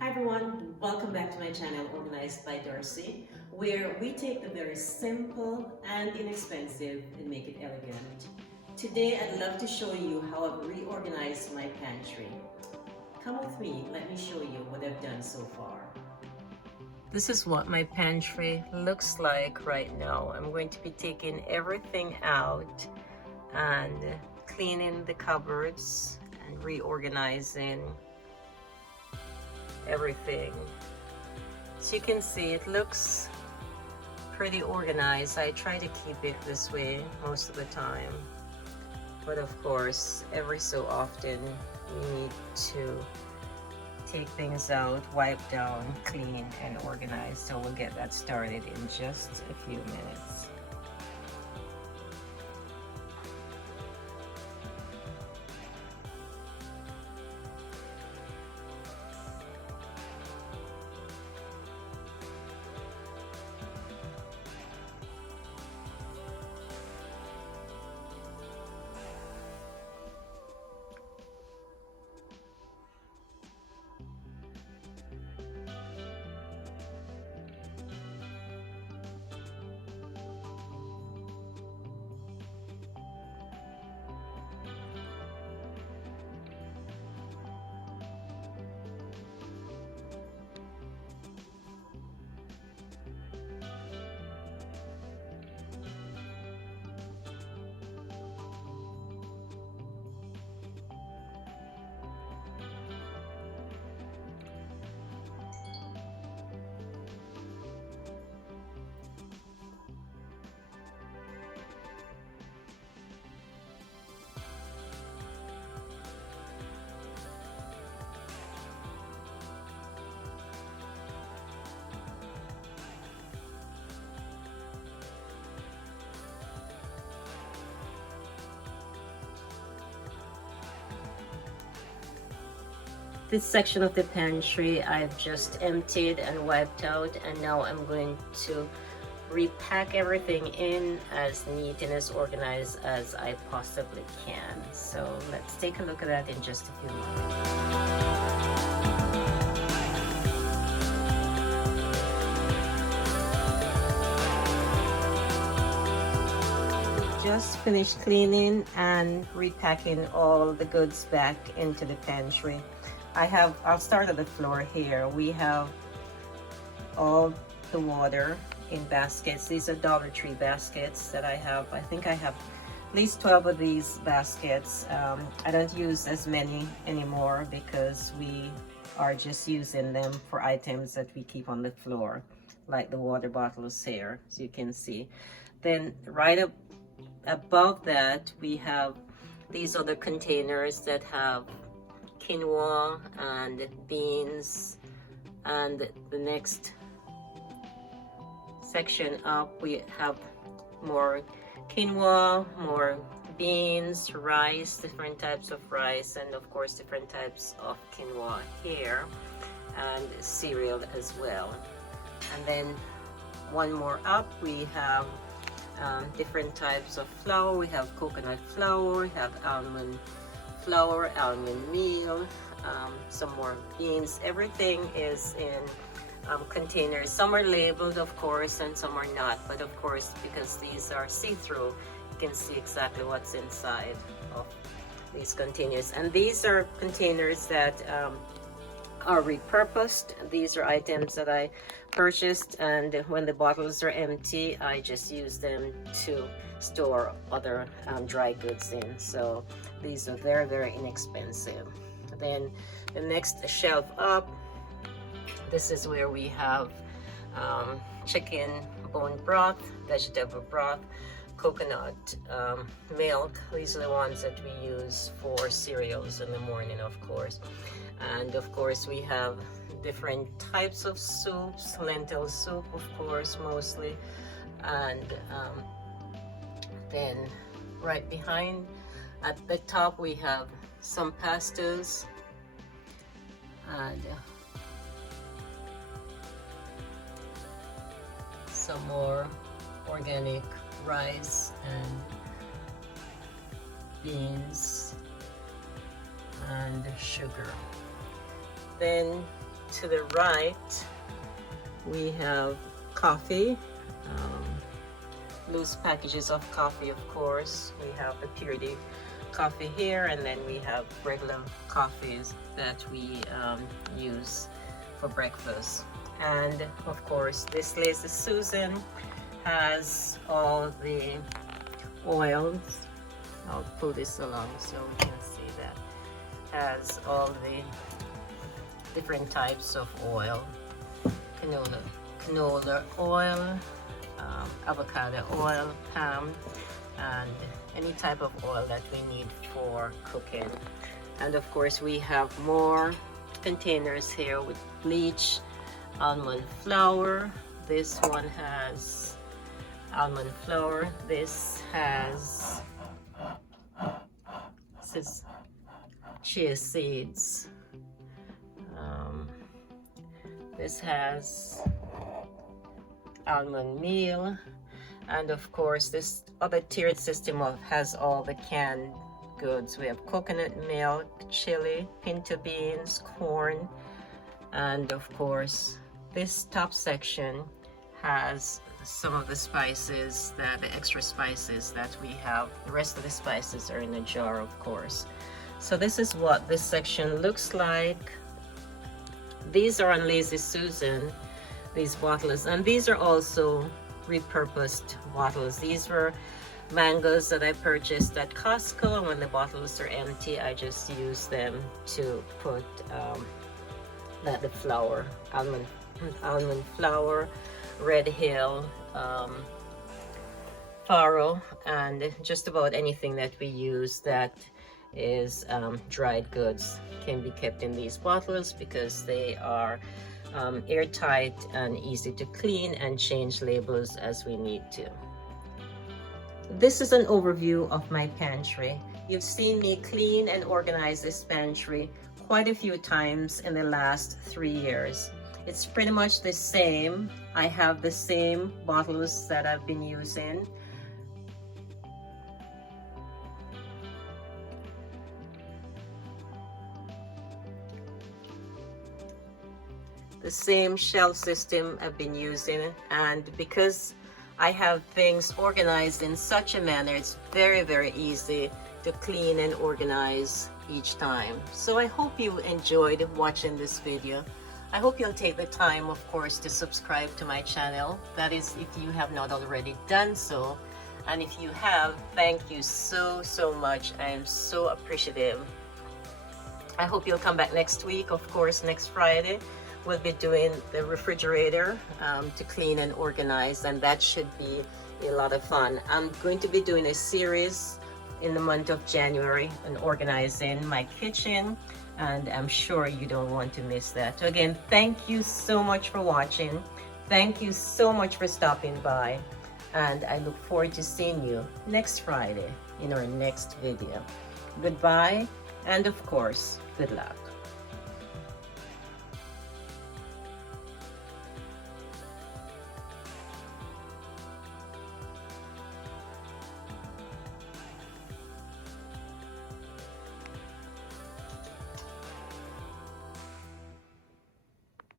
Hi everyone, welcome back to my channel Organized by Darci, where we take the very simple and inexpensive and make it elegant. Today I'd love to show you how I've reorganized my pantry. Come with me, let me show you what I've done so far. This is what my pantry looks like right now. I'm going to be taking everything out and cleaning the cupboards and reorganizing everything. So you can see it looks pretty organized. I try to keep it this way most of the time, but of course every so often we need to take things out, wipe down, clean and organize. So we'll get that started in just a few minutes. This section of the pantry I've just emptied and wiped out, and now I'm going to repack everything in as neat and as organized as I possibly can. So let's take a look at that in just a few minutes. Just finished cleaning and repacking all the goods back into the pantry. I'll start at the floor here. We have all the water in baskets. These are Tree baskets that I have. I think I have at least 12 of these baskets. I don't use as many anymore because we are just using them for items that we keep on the floor, like the water bottles here, so you can see. Then right up above that, we have these other containers that have quinoa and beans, and the next section up we have more quinoa, more beans, rice, different types of rice, and of course different types of quinoa here, and cereal as well. And then one more up we have different types of flour. We have coconut flour, we have almond flour, almond meal, some more beans. Everything is in containers. Some are labeled, of course, and some are not, but of course because these are see-through, you can see exactly what's inside of these containers. And these are containers that are repurposed. These are items that I purchased, and when the bottles are empty I just use them to store other dry goods in. So these are very, very inexpensive. Then the next shelf up, this is where we have chicken bone broth, vegetable broth, coconut milk. These are the ones that we use for cereals in the morning, of course. And of course we have different types of soups, lentil soup of course mostly, and then right behind at the top we have some pastas and some more organic rice and beans and sugar. Then to the right, we have coffee, loose packages of coffee, of course. We have the Purity coffee here, and then we have regular coffees that we use for breakfast. And of course, this Lazy Susan has all the oils. I'll pull this along so we can see that. Has all the different types of oil. Canola oil, avocado oil, palm, and any type of oil that we need for cooking. And of course, we have more containers here with bleach, almond flour. This one has almond flour. This has chia seeds. This has almond meal, and of course this other tiered system has all the canned goods. We have coconut milk, chili, pinto beans, corn, and of course this top section has some of the spices, the extra spices that we have. The rest of the spices are in a jar, of course. So this is what this section looks like. These are on Lazy Susan, these bottles, and these are also repurposed bottles. These were mangoes that I purchased at Costco, and when the bottles are empty, I just use them to put the flour, almond flour, Red Hill, farro, and just about anything that we use that is dried goods can be kept in these bottles because they are airtight and easy to clean and change labels as we need to. This is an overview of my pantry. You've seen me clean and organize this pantry quite a few times in the last 3 years. It's pretty much the same. I have the same bottles that I've been using. The same shelf system I've been using, and because I have things organized in such a manner, it's very, very easy to clean and organize each time. So I hope you enjoyed watching this video. I hope you'll take the time, of course, to subscribe to my channel. That is, if you have not already done so. And if you have, thank you so much. I am so appreciative. I hope you'll come back next week. Of course, next Friday we'll be doing the refrigerator to clean and organize, and that should be a lot of fun. I'm going to be doing a series in the month of January on organizing my kitchen, and I'm sure you don't want to miss that. So again, thank you so much for watching. Thank you so much for stopping by, and I look forward to seeing you next Friday in our next video. Goodbye, and of course, good luck.